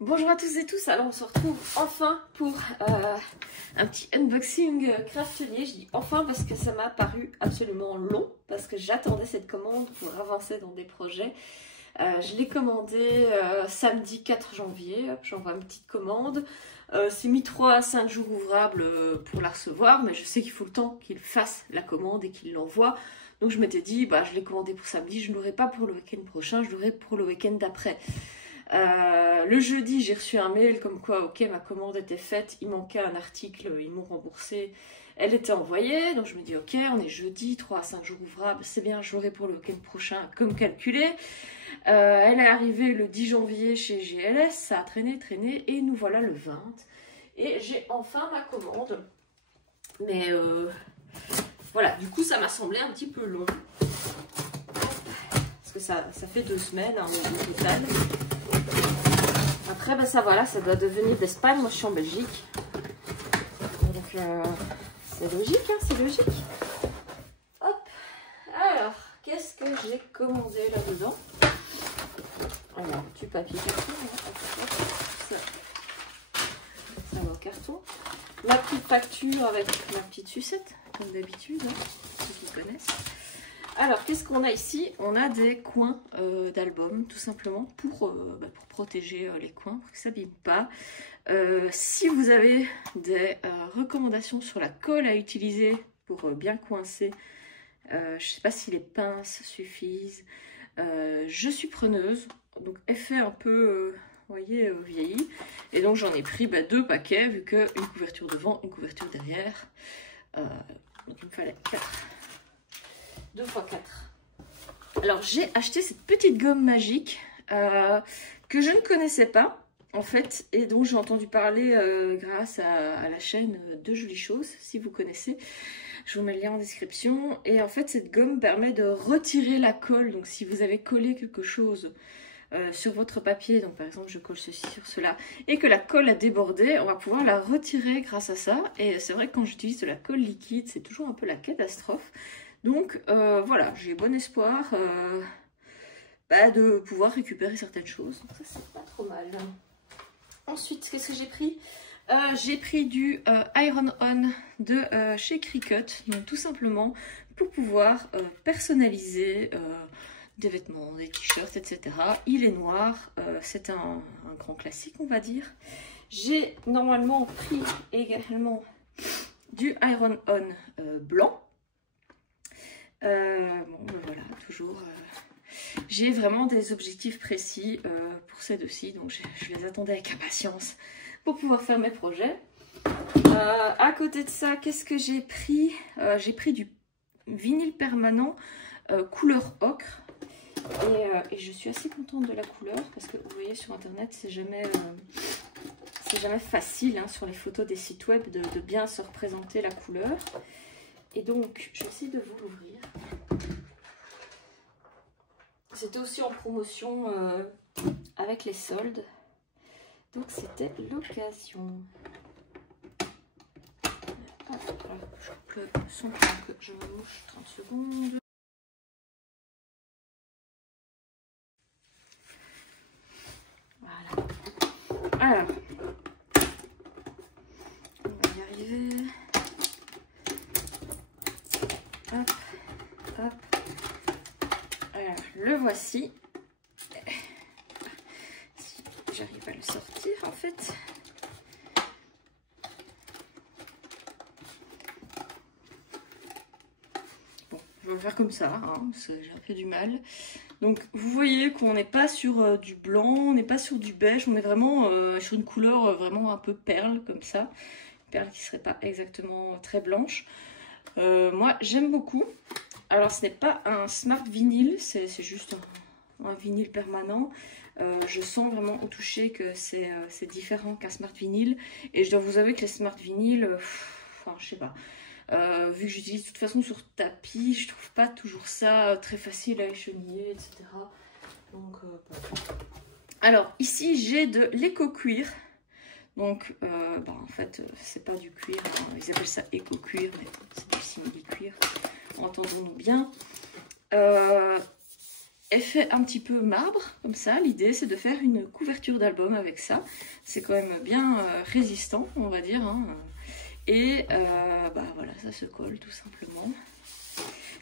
Bonjour à tous et tous, alors on se retrouve enfin pour un petit unboxing craftelier. Je dis enfin parce que ça m'a paru absolument long, parce que j'attendais cette commande pour avancer dans des projets. Je l'ai commandé samedi 4 janvier, j'envoie une petite commande. C'est mis 3 à 5 jours ouvrables pour la recevoir, mais je sais qu'il faut le temps qu'il fasse la commande et qu'il l'envoie. Donc je m'étais dit, bah, je l'ai commandé pour samedi, je ne l'aurai pas pour le week-end prochain, je l'aurai pour le week-end d'après. Le jeudi, j'ai reçu un mail comme quoi, ok, ma commande était faite, il manquait un article, ils m'ont remboursé, elle était envoyée. Donc je me dis, ok, on est jeudi, 3 à 5 jours ouvrables, c'est bien, je l'aurai pour le week-end prochain, comme calculé. Elle est arrivée le 10 janvier chez GLS, ça a traîné, et nous voilà le 20. Et j'ai enfin ma commande. Mais voilà, du coup, ça m'a semblé un petit peu long. Parce que ça fait 2 semaines hein, au total. Après, ben, ça voilà, ça doit devenir d'Espagne. Moi, je suis en Belgique. Donc, c'est logique, hein, c'est logique. Hop. Alors, qu'est-ce que j'ai commandé là-dedans? Alors, du papier carton. Ça va au carton. Ma petite facture avec ma petite sucette, comme d'habitude, hein, ceux qui connaissent. Alors, qu'est-ce qu'on a ici? On a des coins d'album, tout simplement, pour protéger les coins, pour que ça n'abîme pas. Si vous avez des recommandations sur la colle à utiliser pour bien coincer, je ne sais pas si les pinces suffisent. Je suis preneuse, donc effet un peu, vous voyez, vieilli. Et donc j'en ai pris 2 paquets, vu qu'une couverture devant, une couverture derrière. Donc il me fallait 4. 2 x 4. Alors j'ai acheté cette petite gomme magique que je ne connaissais pas en fait, et dont j'ai entendu parler grâce à la chaîne de Jolies Choses, si vous connaissez. Je vous mets le lien en description. Et en fait, cette gomme permet de retirer la colle. Donc si vous avez collé quelque chose sur votre papier, donc par exemple je colle ceci sur cela, et que la colle a débordé, on va pouvoir la retirer grâce à ça. Et c'est vrai que quand j'utilise de la colle liquide, c'est toujours un peu la catastrophe. Donc voilà, j'ai bon espoir de pouvoir récupérer certaines choses. Donc ça, c'est pas trop mal. Ensuite, qu'est-ce que j'ai pris? J'ai pris du Iron On de chez Cricut, donc tout simplement pour pouvoir personnaliser des vêtements, des t-shirts, etc. Il est noir, c'est un grand classique, on va dire. J'ai normalement pris également du Iron On blanc. Bon, voilà, toujours. J'ai vraiment des objectifs précis pour ces deux-ci, donc je les attendais avec impatience pour pouvoir faire mes projets. À côté de ça, qu'est-ce que j'ai pris? J'ai pris du vinyle permanent couleur ocre. Et je suis assez contente de la couleur parce que vous voyez sur internet, c'est jamais facile hein, sur les photos des sites web de bien se représenter la couleur. Et donc, je vais essayer de vous l'ouvrir. C'était aussi en promotion avec les soldes. Donc, c'était l'occasion. Je coupe le son pour que je me mouche 30 secondes. Voilà. Alors, on va y arriver. Hop, hop. Alors, le voici. Si j'arrive à le sortir, en fait. Bon, je vais faire comme ça, hein, j'ai un peu du mal. Donc, vous voyez qu'on n'est pas sur du blanc, on n'est pas sur du beige, on est vraiment sur une couleur vraiment un peu perle, comme ça. Une perle qui ne serait pas exactement très blanche. Moi, j'aime beaucoup. Alors, ce n'est pas un smart vinyle, c'est juste un vinyle permanent. Je sens vraiment au toucher que c'est différent qu'un smart vinyle. Et je dois vous avouer que les smart vinyles, enfin, je sais pas. Vu que j'utilise de toute façon sur tapis, je trouve pas toujours ça très facile à écheniller, etc. Donc, alors, ici, j'ai de l'éco-cuir. Donc, en fait, c'est pas du cuir, hein, ils appellent ça éco-cuir, mais c'est du simili-cuir, entendons-nous bien. effet un petit peu marbre, comme ça. L'idée, c'est de faire une couverture d'album avec ça. C'est quand même bien résistant, on va dire. Hein. Et bah voilà, ça se colle tout simplement.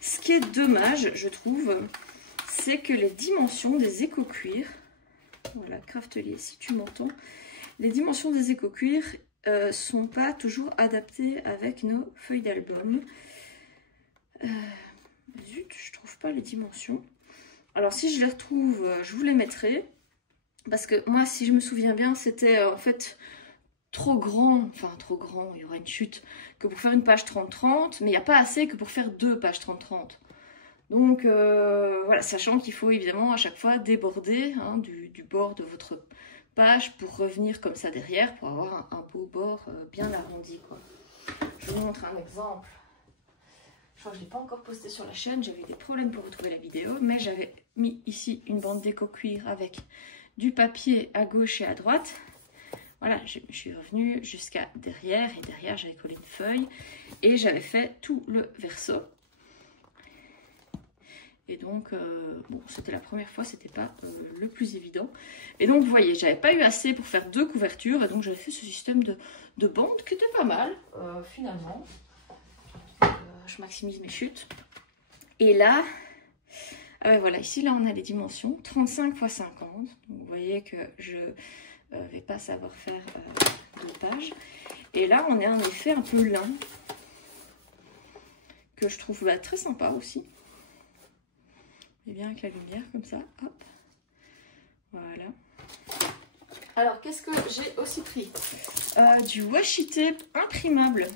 Ce qui est dommage, je trouve, c'est que les dimensions des éco-cuirs, voilà, Craftelier, si tu m'entends, les dimensions des éco-cuirs sont pas toujours adaptées avec nos feuilles d'album. Zut, je trouve pas les dimensions. Alors si je les retrouve, je vous les mettrai. Parce que moi, si je me souviens bien, c'était en fait trop grand. Enfin, trop grand, il y aura une chute. Que pour faire une page 30-30. Mais il n'y a pas assez que pour faire 2 pages 30-30. Donc voilà, sachant qu'il faut évidemment à chaque fois déborder hein, du bord de votre page pour revenir comme ça derrière. Pour avoir un beau bord bien arrondi, quoi. Je vous montre un exemple. Je crois que je ne l'ai pas encore posté sur la chaîne, j'avais eu des problèmes pour retrouver la vidéo, mais j'avais mis ici une bande d'éco-cuir avec du papier à gauche et à droite. Voilà, je suis revenue jusqu'à derrière, et derrière j'avais collé une feuille, et j'avais fait tout le verso. Et donc, bon, c'était la première fois, c'était pas le plus évident. Et donc, vous voyez, j'avais pas eu assez pour faire 2 couvertures, et donc j'avais fait ce système de bande qui était pas mal, finalement. Je maximise mes chutes. Et là, ah ben voilà, ici là on a les dimensions 35 x 50. Donc, vous voyez que je vais pas savoir faire 2 pages. Et là on a un effet un peu lin que je trouve très sympa aussi. Et bien avec la lumière comme ça, hop. Voilà. Alors qu'est-ce que j'ai aussi pris du washi tape imprimable.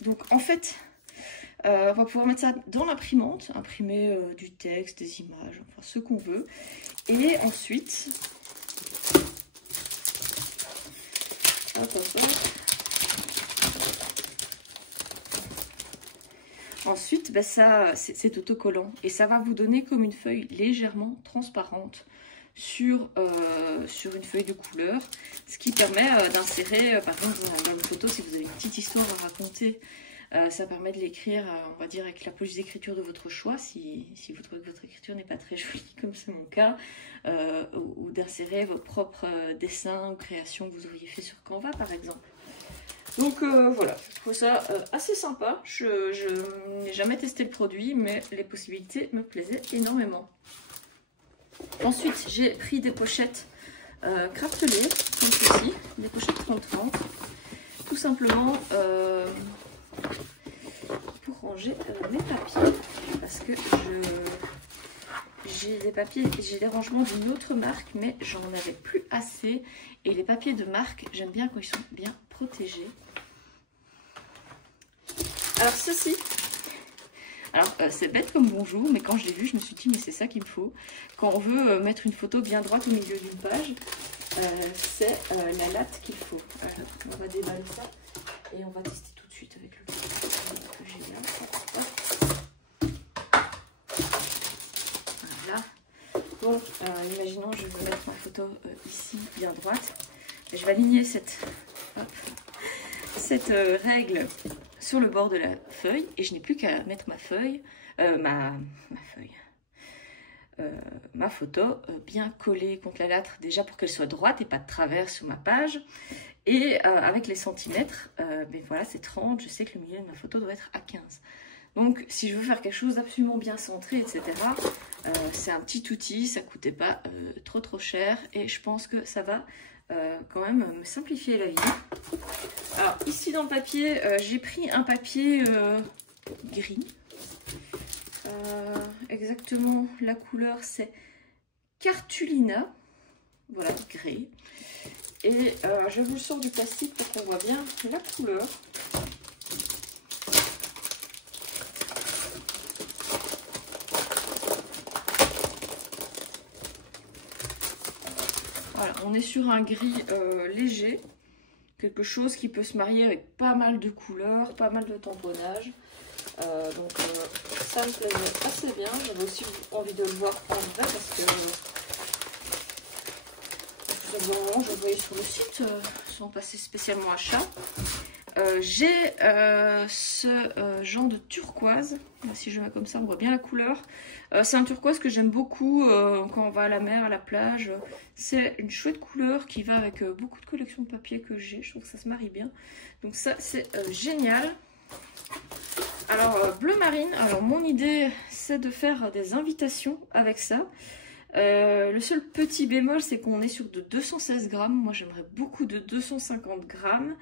Donc en fait, on va pouvoir mettre ça dans l'imprimante, imprimer du texte, des images, enfin ce qu'on veut. Et ensuite, ensuite bah ça c'est autocollant et ça va vous donner comme une feuille légèrement transparente sur une feuille de couleur, ce qui permet d'insérer, par exemple dans une photo, si vous avez une petite histoire à raconter, ça permet de l'écrire, on va dire, avec la police d'écriture de votre choix, si vous trouvez que votre écriture n'est pas très jolie, comme c'est mon cas, ou d'insérer vos propres dessins ou créations que vous auriez fait sur Canva, par exemple. Donc voilà, je trouve ça assez sympa. Je n'ai jamais testé le produit, mais les possibilités me plaisaient énormément. Ensuite, j'ai pris des pochettes Craftelier, comme ceci, des pochettes 30-30, tout simplement pour ranger mes papiers, parce que j'ai des papiers, j'ai des rangements d'une autre marque, mais j'en avais plus assez, et les papiers de marque, j'aime bien quand ils sont bien protégés. Alors ceci, alors c'est bête comme bonjour, mais quand je l'ai vu, je me suis dit mais c'est ça qu'il me faut. Quand on veut mettre une photo bien droite au milieu d'une page, c'est la latte qu'il faut. Alors, on va déballer ça et on va tester tout de suite avec le produit que j'ai là. Voilà. Bon, imaginons je veux mettre ma photo ici bien droite. Et je vais aligner cette règle sur le bord de la feuille et je n'ai plus qu'à mettre ma feuille, ma photo bien collée contre la latte, déjà pour qu'elle soit droite et pas de travers sur ma page. Et avec les centimètres, ben voilà, c'est 30, je sais que le milieu de ma photo doit être à 15. Donc si je veux faire quelque chose d'absolument bien centré, etc., c'est un petit outil, ça ne coûtait pas trop cher et je pense que ça va quand même me simplifier la vie. Alors ici dans le papier, j'ai pris un papier gris. Exactement la couleur c'est Cartulina, voilà, gris. Et je vous le sors du plastique pour qu'on voit bien la couleur. Voilà, on est sur un gris léger, quelque chose qui peut se marier avec pas mal de couleurs, pas mal de tamponnage. Donc ça me plaisait assez bien. J'avais aussi envie de le voir en vrai parce que je le voyais sur le site sans passer spécialement achat. j'ai ce genre de turquoise. Si je mets comme ça, on voit bien la couleur. C'est un turquoise que j'aime beaucoup quand on va à la mer, à la plage. C'est une chouette couleur qui va avec beaucoup de collections de papier que j'ai. Je trouve que ça se marie bien. Donc ça, c'est génial. Alors, bleu marine. Alors, mon idée, c'est de faire des invitations avec ça. Le seul petit bémol, c'est qu'on est sur de 216 grammes. Moi, j'aimerais beaucoup de 250 grammes.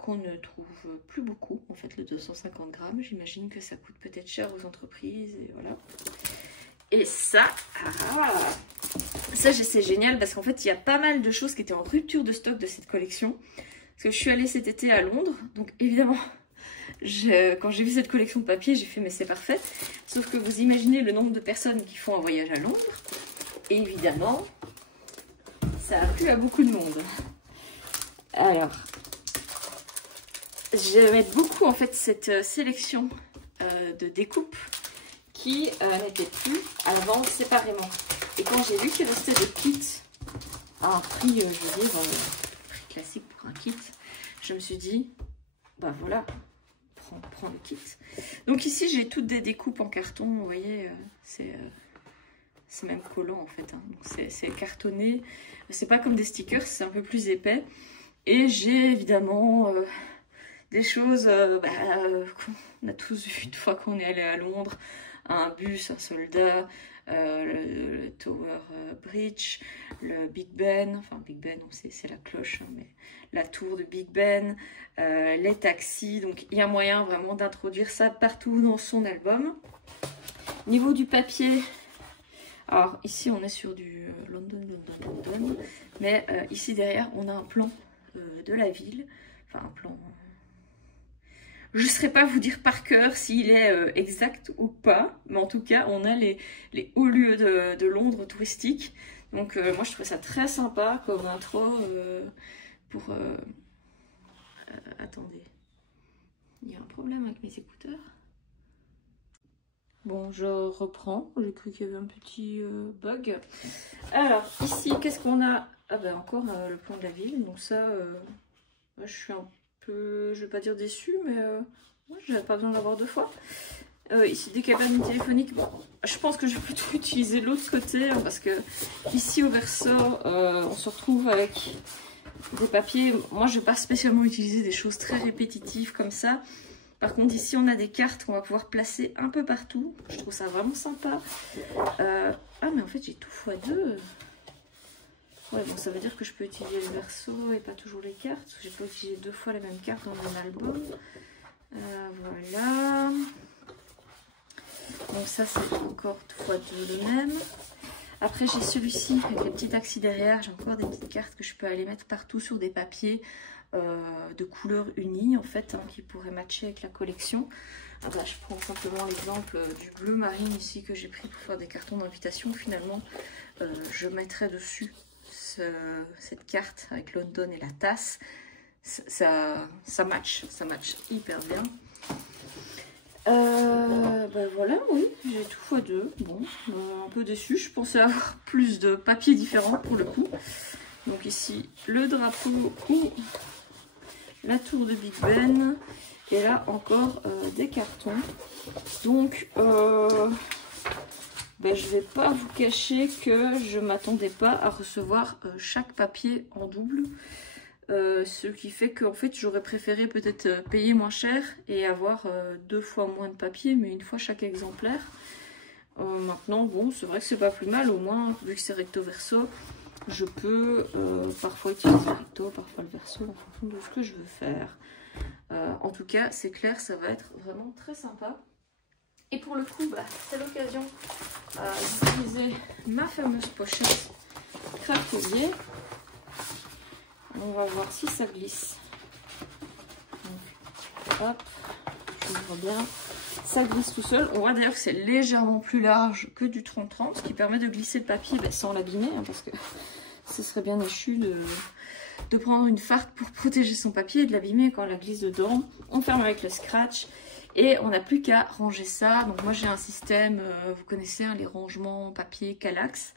Qu'on ne trouve plus beaucoup, en fait, le 250 grammes. J'imagine que ça coûte peut-être cher aux entreprises, et voilà. Et ça, ça c'est génial, parce qu'en fait, il y a pas mal de choses qui étaient en rupture de stock de cette collection. Parce que je suis allée cet été à Londres, donc évidemment, quand j'ai vu cette collection de papier, j'ai fait, mais c'est parfait. Sauf que vous imaginez le nombre de personnes qui font un voyage à Londres. Et évidemment, ça a plu à beaucoup de monde. Alors... j'aimais beaucoup en fait cette sélection de découpes qui n'était plus à la vente séparément. Et quand j'ai vu qu'il restait des kits à un prix, je veux dire, prix classique pour un kit, je me suis dit, bah voilà, prends le kit. Donc ici j'ai toutes des découpes en carton, vous voyez, c'est même collant en fait, hein. C'est cartonné, c'est pas comme des stickers, c'est un peu plus épais. Et j'ai évidemment... des choses qu'on a tous vues une fois qu'on est allé à Londres, un bus, un soldat, le Tower Bridge, le Big Ben, enfin Big Ben, c'est la cloche, hein, mais la tour de Big Ben, les taxis, donc il y a moyen vraiment d'introduire ça partout dans son album. Niveau du papier, alors ici on est sur du London, mais ici derrière on a un plan de la ville, enfin un plan... je ne saurais pas vous dire par cœur s'il est exact ou pas, mais en tout cas, on a les hauts lieux de Londres touristiques. Donc moi, je trouve ça très sympa comme intro pour... attendez, il y a un problème avec mes écouteurs. Bon, je reprends, j'ai cru qu'il y avait un petit bug. Alors, ici, qu'est-ce qu'on a? Ah ben, encore le plan de la ville, donc ça, je suis un peu, je vais pas dire déçue, mais ouais, j'avais pas besoin d'avoir deux fois. Ici des cabines téléphoniques, bon, je pense que je vais plutôt utiliser l'autre côté, hein, parce que ici au verso on se retrouve avec des papiers. Moi je vais pas spécialement utiliser des choses très répétitives comme ça. Par contre ici on a des cartes qu'on va pouvoir placer un peu partout, je trouve ça vraiment sympa. Ah mais en fait j'ai tout x2. Ouais, bon, ça veut dire que je peux utiliser le verso et pas toujours les cartes. Parce que j'ai pas utilisé deux fois les mêmes cartes dans mon album. Voilà. Donc ça, c'est encore deux fois le même. Après, j'ai celui-ci avec les petits axes derrière. J'ai encore des petites cartes que je peux aller mettre partout sur des papiers de couleurs unies, en fait, hein, qui pourraient matcher avec la collection. Ah bah, je prends simplement l'exemple du bleu marine ici que j'ai pris pour faire des cartons d'invitation. Finalement, je mettrai dessus cette carte avec London et la tasse, ça match hyper bien. Ben voilà, oui, j'ai tout x2. Bon, un peu déçue, je pensais avoir plus de papiers différents pour le coup. Donc ici le drapeau ou la tour de Big Ben, et là encore des cartons. Donc ben, je vais pas vous cacher que je m'attendais pas à recevoir chaque papier en double. Ce qui fait qu'en fait j'aurais préféré peut-être payer moins cher et avoir deux fois moins de papier, mais une fois chaque exemplaire. Maintenant bon, c'est vrai que c'est pas plus mal, au moins vu que c'est recto verso, je peux parfois utiliser le recto, parfois le verso en fonction de ce que je veux faire. En tout cas c'est clair, ça va être vraiment très sympa. Et pour le coup, bah, c'est l'occasion d'utiliser ma fameuse pochette Craftelier. On va voir si ça glisse. Donc, hop, j'ouvre bien. Ça glisse tout seul. On voit d'ailleurs que c'est légèrement plus large que du 30-30, ce qui permet de glisser le papier sans l'abîmer, hein, parce que ce serait bien échu de prendre une farte pour protéger son papier et de l'abîmer quand on la glisse dedans. On ferme avec le scratch. Et on n'a plus qu'à ranger ça. Donc moi j'ai un système, vous connaissez hein, les rangements papier Kallax,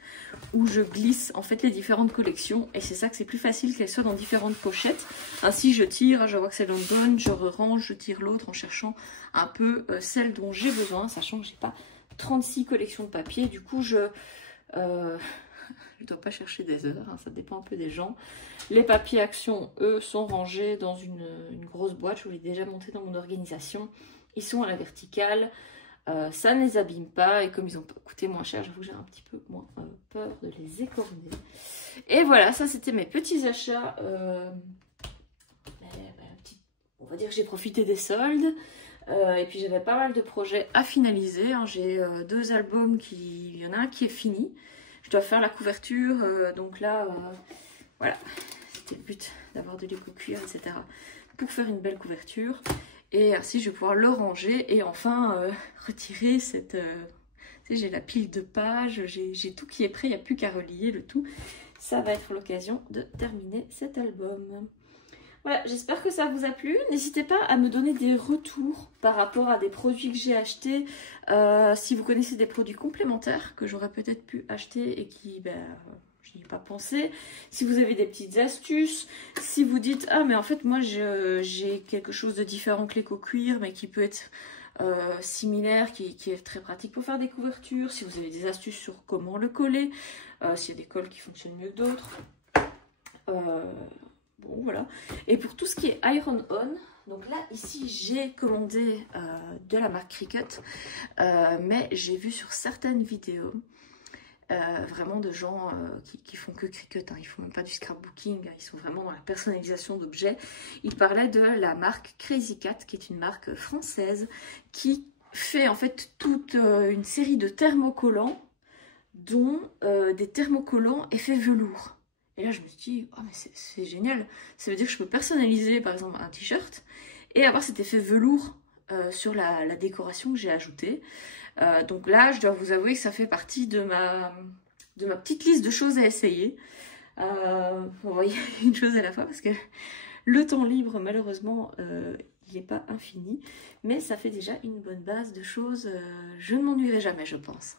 où je glisse en fait les différentes collections. Et c'est ça que c'est plus facile qu'elles soient dans différentes pochettes. Ainsi je tire, je vois que c'est la bonne, je range, je tire l'autre en cherchant un peu celle dont j'ai besoin, sachant que j'ai pas 36 collections de papier. Du coup je dois pas chercher des heures, hein, ça dépend un peu des gens. Les papiers Action, eux, sont rangés dans une grosse boîte. Je vous l'ai déjà monté dans mon organisation. Ils sont à la verticale, ça ne les abîme pas et comme ils ont coûté moins cher, j'avoue que j'ai un petit peu moins peur de les écorner. Et voilà, ça c'était mes petits achats. On va dire que j'ai profité des soldes et puis j'avais pas mal de projets à finaliser. Hein. J'ai 2 albums, il y en a un qui est fini. Je dois faire la couverture, donc là, voilà, c'était le but d'avoir de l'éco-cuir, etc. pour faire une belle couverture. Et ainsi, je vais pouvoir le ranger et enfin retirer cette... tu sais, j'ai la pile de pages, j'ai tout qui est prêt, il n'y a plus qu'à relier le tout. Ça va être l'occasion de terminer cet album. Voilà, j'espère que ça vous a plu. N'hésitez pas à me donner des retours par rapport à des produits que j'ai achetés. Si vous connaissez des produits complémentaires que j'aurais peut-être pu acheter et qui... je n'y ai pas pensé. Si vous avez des petites astuces, si vous dites ah mais en fait moi j'ai quelque chose de différent que l'éco-cuir mais qui peut être similaire, qui est très pratique pour faire des couvertures, si vous avez des astuces sur comment le coller, s'il y a des colles qui fonctionnent mieux que d'autres, bon voilà. Et pour tout ce qui est Iron On, donc là ici j'ai commandé de la marque Cricut, mais j'ai vu sur certaines vidéos vraiment de gens qui font que Cricut, hein. Ils font même pas du scrapbooking, hein. Ils sont vraiment dans la personnalisation d'objets. Ils parlaient de la marque Crazy Cat, qui est une marque française qui fait en fait toute une série de thermocollants, dont des thermocollants effet velours. Et là je me suis dit, oh mais c'est génial, ça veut dire que je peux personnaliser par exemple un t-shirt et avoir cet effet velours sur la décoration que j'ai ajoutée. Donc là, je dois vous avouer que ça fait partie de ma petite liste de choses à essayer. Vous voyez, une chose à la fois, parce que le temps libre, malheureusement, il n'est pas infini. Mais ça fait déjà une bonne base de choses. Je ne m'ennuierai jamais, je pense.